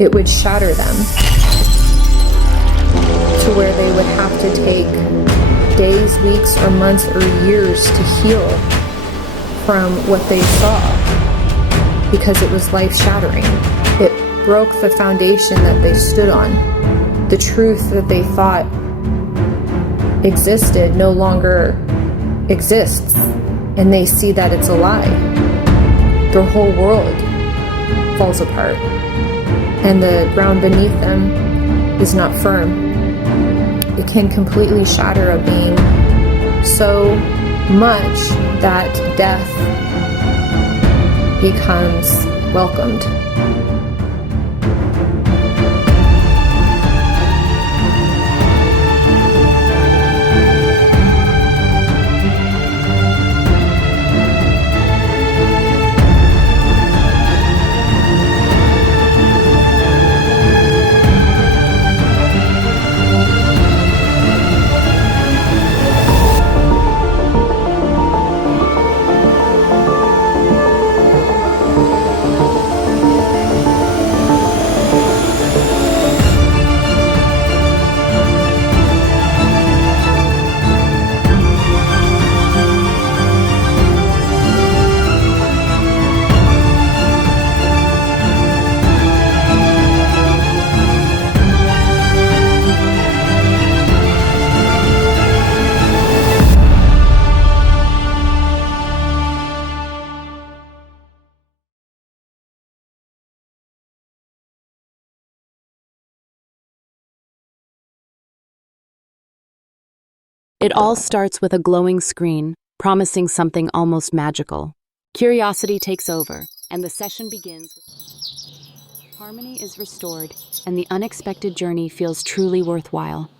it would shatter them to where they would have to take days, weeks, or months, or years to heal from what they saw, because it was life-shattering. It broke the foundation that they stood on. The truth that they thought existed no longer exists, and they see that it's a lie. Their whole world falls apart, and the ground beneath them is not firm. It can completely shatter a being so much that death becomes welcomed. It all starts with a glowing screen, promising something almost magical. Curiosity takes over, and the session begins. Harmony is restored, and the unexpected journey feels truly worthwhile.